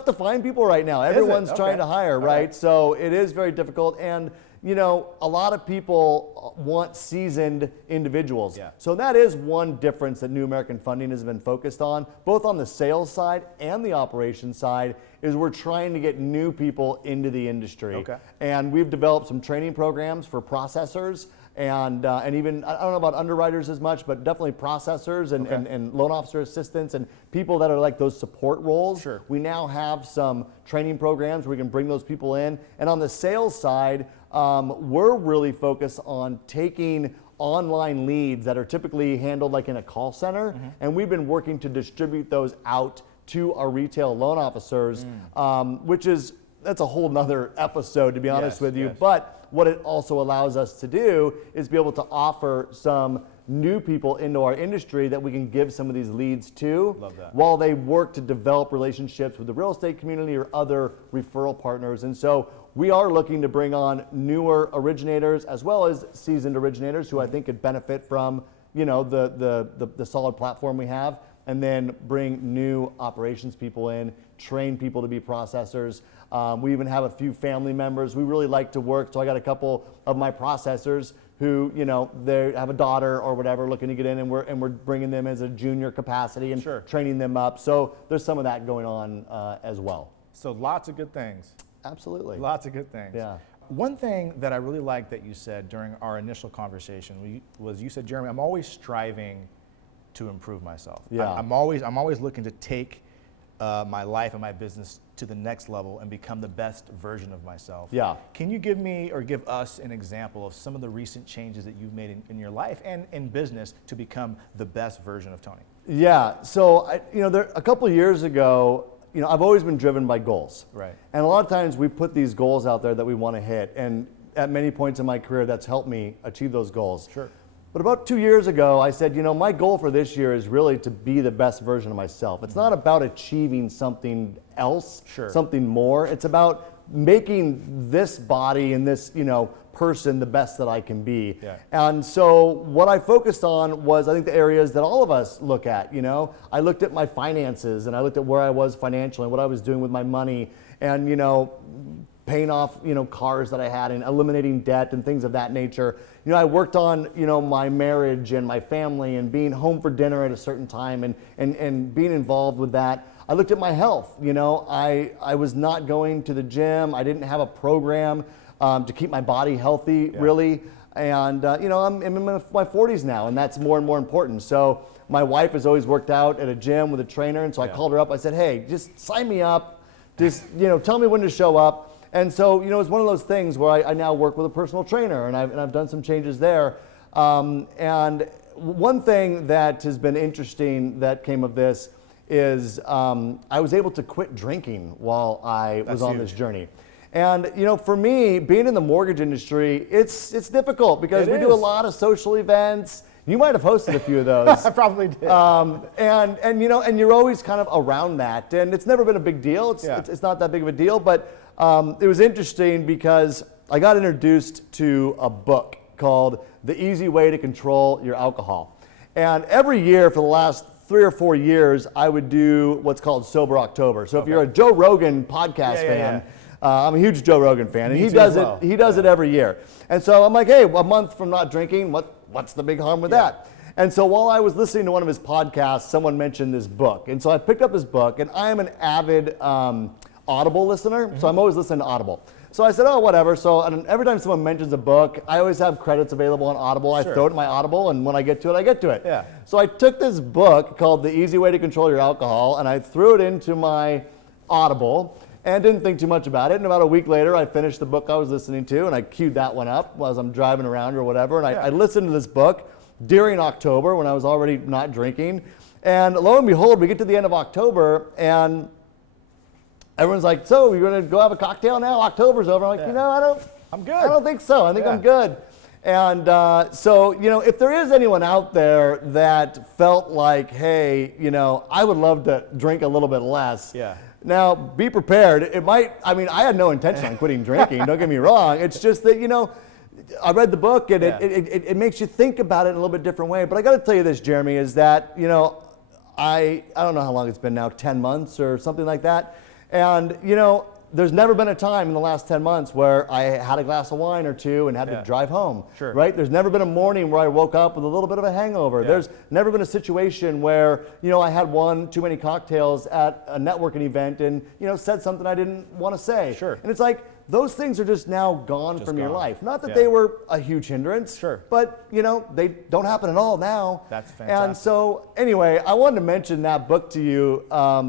tough to find people right now. Everyone's trying to hire, right? So it is very difficult. And you know, a lot of people want seasoned individuals. Yeah. So that is one difference that New American Funding has been focused on, both on the sales side and the operations side, is we're trying to get new people into the industry. Okay. And we've developed some training programs for processors and even, I don't know about underwriters as much, but definitely processors and loan officer assistants and people that are like those support roles. Sure. We now have some training programs where we can bring those people in. And on the sales side, we're really focused on taking online leads that are typically handled like in a call center, and we've been working to distribute those out to our retail loan officers, that's a whole nother episode, to be honest with you. Yes. But what it also allows us to do is be able to offer some new people into our industry that we can give some of these leads to. Love that. While they work to develop relationships with the real estate community or other referral partners. And so we are looking to bring on newer originators as well as seasoned originators who I think could benefit from, you know, the solid platform we have, and then bring new operations people in, train people to be processors. We even have a few family members. We really like to work, so I got a couple of my processors who, you know, they have a daughter or whatever looking to get in, and we're bringing them as a junior capacity and training them up. So there's some of that going on as well. So lots of good things. Absolutely. Lots of good things. Yeah. One thing that I really liked that you said during our initial conversation was you said, Jeremy, I'm always striving to improve myself. Yeah. I'm always looking to take my life and my business to the next level and become the best version of myself. Yeah. Can you give me or give us an example of some of the recent changes that you've made in your life and in business to become the best version of Tony? Yeah. So a couple of years ago, you know, I've always been driven by goals. Right. And a lot of times we put these goals out there that we want to hit, and at many points in my career, that's helped me achieve those goals. Sure. But about 2 years ago, I said, you know, my goal for this year is really to be the best version of myself. It's not about achieving something else, something more. It's about making this body and this, you know, person the best that I can be. Yeah. And so what I focused on was, I think, the areas that all of us look at. You know, I looked at my finances, and I looked at where I was financially and what I was doing with my money, and, you know, paying off, you know, cars that I had and eliminating debt and things of that nature. You know, I worked on, you know, my marriage and my family and being home for dinner at a certain time and being involved with that. I looked at my health. You know, I was not going to the gym. I didn't have a program to keep my body healthy, really. And, you know, I'm in my 40s now, and that's more and more important. So my wife has always worked out at a gym with a trainer, and so I called her up. I said, hey, just sign me up. Just, you know, tell me when to show up. And so, you know, it's one of those things where I now work with a personal trainer, and I've done some changes there. And one thing that has been interesting that came of this is I was able to quit drinking while I was on this journey. And, you know, for me, being in the mortgage industry, it's difficult because we do a lot of social events. You might have hosted a few of those. I probably did. And you know, and you're always kind of around that, and it's never been a big deal. It's not that big of a deal, but it was interesting because I got introduced to a book called The Easy Way to Control Your Alcohol. And every year for the last 3 or 4 years, I would do what's called Sober October. So if you're a Joe Rogan podcast fan, I'm a huge Joe Rogan fan, and he does it every year. And so I'm like, hey, a month from not drinking, what's the big harm with that? And so while I was listening to one of his podcasts, someone mentioned this book. And so I picked up his book, and I am an avid Audible listener, so I'm always listening to Audible. So I said, oh, whatever. So every time someone mentions a book, I always have credits available on Audible. I throw it in my Audible, and when I get to it, I get to it. Yeah. So I took this book called The Easy Way to Control Your Alcohol, and I threw it into my Audible and didn't think too much about it. And about a week later, I finished the book I was listening to, and I queued that one up as I'm driving around or whatever. And I listened to this book during October when I was already not drinking. And lo and behold, we get to the end of October, and everyone's like, so you're going to go have a cocktail now? October's over. I'm like, you know, I'm good. I don't think so. I think I'm good. And so, you know, if there is anyone out there that felt like, hey, you know, I would love to drink a little bit less. Yeah. Now, be prepared. It might, I mean, I had no intention on quitting drinking. Don't get me wrong. It's just that, you know, I read the book, and it makes you think about it in a little bit different way. But I got to tell you this, Jeremy, is that, you know, I don't know how long it's been now, 10 months or something like that. And, you know, there's never been a time in the last 10 months where I had a glass of wine or two and had to drive home, Sure. right? There's never been a morning where I woke up with a little bit of a hangover. Yeah. There's never been a situation where, you know, I had one too many cocktails at a networking event and, you know, said something I didn't want to say. Sure. And it's like, those things are just now gone from your gone. life. Not that they were a huge hindrance, Sure. but, you know, they don't happen at all now. That's fantastic. And so, anyway, I wanted to mention that book to you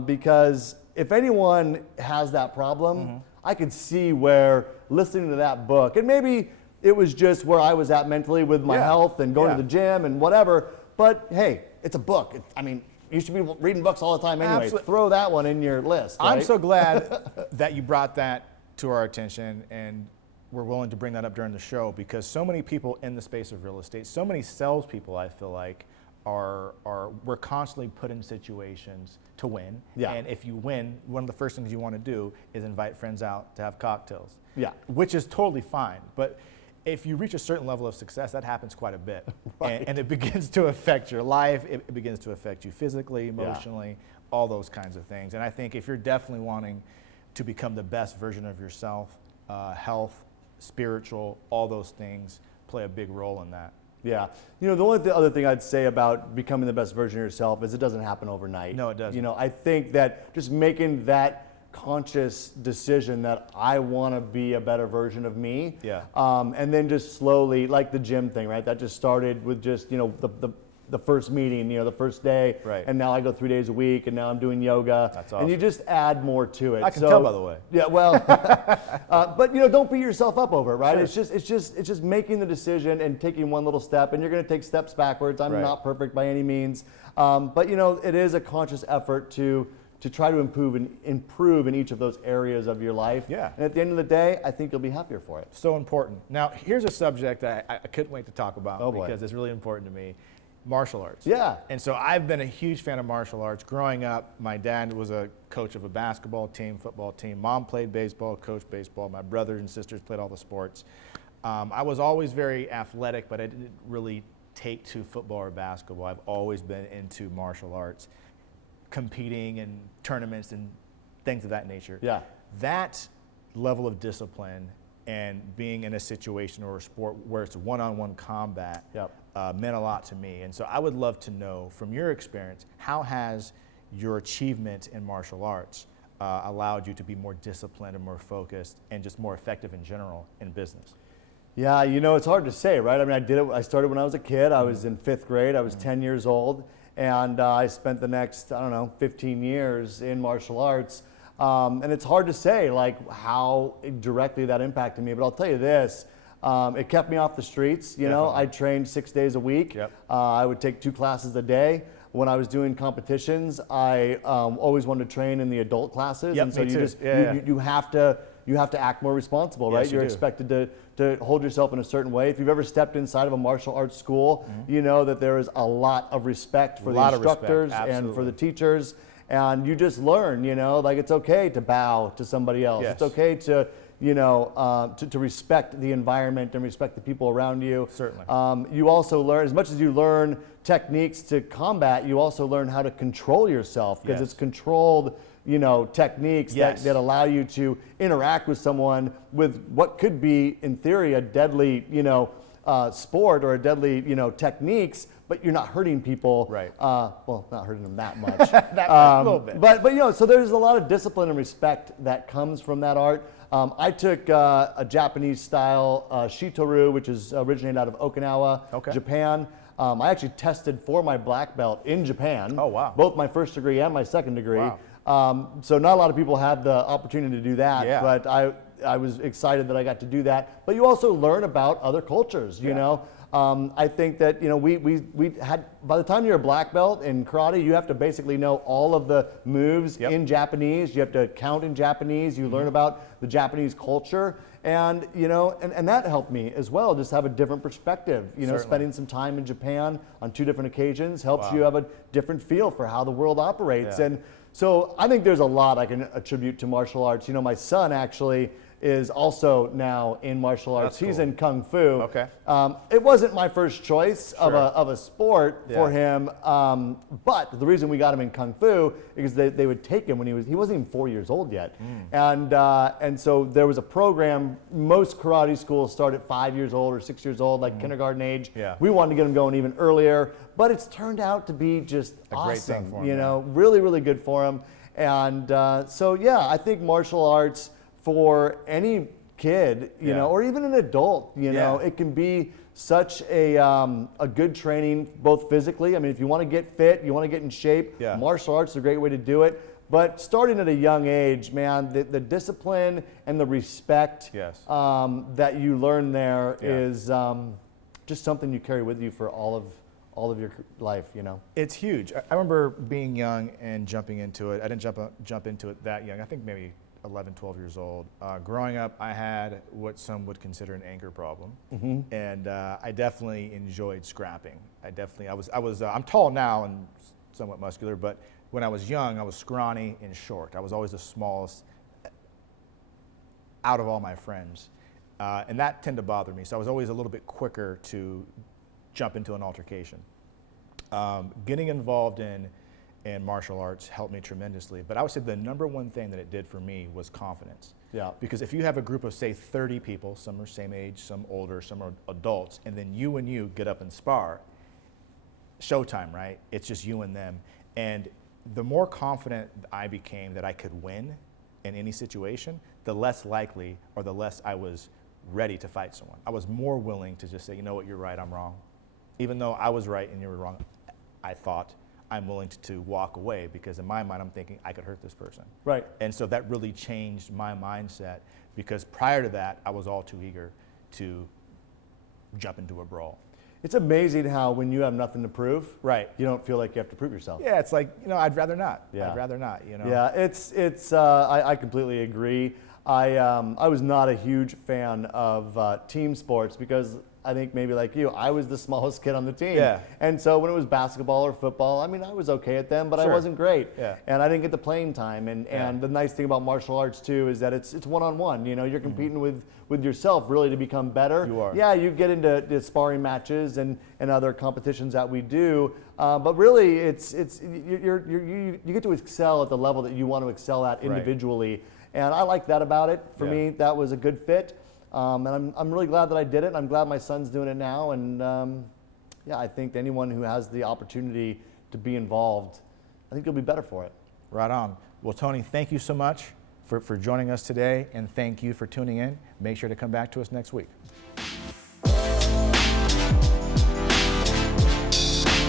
because if anyone has that problem, I could see where listening to that book, and maybe it was just where I was at mentally with my health and going to the gym and whatever, but hey, it's a book. I mean, you should be reading books all the time anyway. Absolutely. Throw that one in your list. Right? I'm so glad that you brought that to our attention and we're willing to bring that up during the show, because so many people in the space of real estate, so many salespeople, I feel like, we're constantly put in situations to win. Yeah. And if you win, one of the first things you want to do is invite friends out to have cocktails. Yeah. Which is totally fine. But if you reach a certain level of success, that happens quite a bit. Right. And it begins to affect your life. It begins to affect you physically, emotionally, all those kinds of things. And I think if you're definitely wanting to become the best version of yourself, health, spiritual, all those things play a big role in that. Yeah. You know, the only other thing I'd say about becoming the best version of yourself is it doesn't happen overnight. No, it doesn't. You know, I think that just making that conscious decision that I want to be a better version of me. Yeah. And then just slowly, like the gym thing, right? That just started with just, you know, the first meeting, you know, the first day. Right. And now I go 3 days a week, and now I'm doing yoga. That's awesome. And you just add more to it. I can tell, by the way. Yeah, well, but you know, don't beat yourself up over it, right? Sure. It's just making the decision and taking one little step, and you're going to take steps backwards. I'm Right. not perfect by any means, but you know, it is a conscious effort to try to improve in each of those areas of your life. Yeah. And at the end of the day, I think you'll be happier for it. So important. Now, here's a subject that I couldn't wait to talk about Oh, boy. because it's really important to me. Martial arts. Yeah. And so I've been a huge fan of martial arts. Growing up, my dad was a coach of a basketball team, football team. Mom played baseball, coached baseball. My brothers and sisters played all the sports. I was always very athletic, but I didn't really take to football or basketball. I've always been into martial arts, competing in tournaments and things of that nature. Yeah. That level of discipline and being in a situation or a sport where it's one-on-one combat meant a lot to me. And so I would love to know, from your experience, how has your achievement in martial arts allowed you to be more disciplined and more focused and just more effective in general in business? Yeah, you know, it's hard to say, right? I mean, I started when I was a kid. I was in 5th grade. I was 10 years old. And I spent the next, 15 years in martial arts. And it's hard to say, like, how directly that impacted me. But I'll tell you this, it kept me off the streets. You know, I trained 6 days a week. Yep. I would take 2 classes a day. When I was doing competitions, I always wanted to train in the adult classes. Yep, And so me you too. just, Yeah, you have to act more responsible, right? Yes, you You're do. expected to hold yourself in a certain way. If you've ever stepped inside of a martial arts school, you know that there is a lot of respect for the instructors and for the teachers. And you just learn, you know, like it's okay to bow to somebody else. Yes. It's okay to, you know, to respect the environment and respect the people around you. Certainly. You also learn, as much as you learn techniques to combat, you also learn how to control yourself, because it's controlled, you know, techniques that allow you to interact with someone with what could be, in theory, a deadly, you know, sport or a deadly, you know, techniques, but you're not hurting people. Right. Well, not hurting them that much. A little bit. But you know, so there's a lot of discipline and respect that comes from that art. I took a Japanese style Shitoru, which is originated out of Okinawa, Japan. I actually tested for my black belt in Japan. Oh, wow. Both my first degree and my second degree. Wow. So not a lot of people have the opportunity to do that, Yeah. but I was excited that I got to do that. But you also learn about other cultures, you know. I think that, you know, we had, by the time you're a black belt in karate, you have to basically know all of the moves in Japanese. You have to count in Japanese. You learn about the Japanese culture. And, you know, and that helped me as well, just have a different perspective. You know, spending some time in Japan on 2 different occasions helps you have a different feel for how the world operates. And so I think there's a lot I can attribute to martial arts. You know, my son actually is also now in martial arts. That's He's cool. in Kung Fu. Okay. It wasn't my first choice Sure. of a sport for Yeah. him, but the reason we got him in Kung Fu is they would take him when he wasn't even 4 years old yet, and so there was a program. Most karate schools start at 5 years old or 6 years old, like kindergarten age. Yeah. We wanted to get him going even earlier, but it's turned out to be just A awesome. great thing for him, you yeah. know, really, really good for him. And so yeah, I think martial arts for any kid, you Yeah. know, or even an adult, you know, Yeah. it can be such a good training, both physically. I mean, if you want to get fit, you want to get in shape, Yeah. martial arts is a great way to do it. But starting at a young age, man, the discipline and the respect Yes. that you learn there Yeah. is just something you carry with you for all of your life, you know. It's huge. I remember being young and jumping into it. I didn't jump into it that young. I think maybe 11, 12 years old. Growing up, I had what some would consider an anger problem, and I definitely enjoyed scrapping. I'm tall now and somewhat muscular, but when I was young, I was scrawny and short. I was always the smallest out of all my friends, and that tended to bother me. So I was always a little bit quicker to jump into an altercation. Getting involved in martial arts helped me tremendously, but I would say the number one thing that it did for me was confidence. Yeah. Because if you have a group of, say, 30 people, some are same age, some older, some are adults, and then you get up and spar, showtime, right? It's just you and them. And the more confident I became that I could win in any situation, the less likely or the less I was ready to fight someone. I was more willing to just say, you know what, you're right, I'm wrong. Even though I was right and you were wrong, I thought I'm willing to walk away because in my mind I'm thinking I could hurt this person. Right. And so that really changed my mindset because prior to that I was all too eager to jump into a brawl. It's amazing how when you have nothing to prove, Right. you don't feel like you have to prove yourself. Yeah, it's like, you know, I'd rather not. Yeah. I'd rather not, you know. Yeah, I completely agree. I was not a huge fan of team sports because I think maybe like you, I was the smallest kid on the team. Yeah. And so when it was basketball or football, I mean, I was okay at them, but I Sure. wasn't great. Yeah. And I didn't get the playing time. And Yeah. the nice thing about martial arts too is that it's one-on-one. You know, you're competing with yourself really to become better. You are. Yeah, you get into the sparring matches and other competitions that we do, but really you get to excel at the level that you want to excel at individually. And I like that about it. For me, that was a good fit. And I'm really glad that I did it. And I'm glad my son's doing it now. And yeah, I think anyone who has the opportunity to be involved, I think you'll be better for it. Right on. Well, Tony, thank you so much for joining us today, and thank you for tuning in. Make sure to come back to us next week.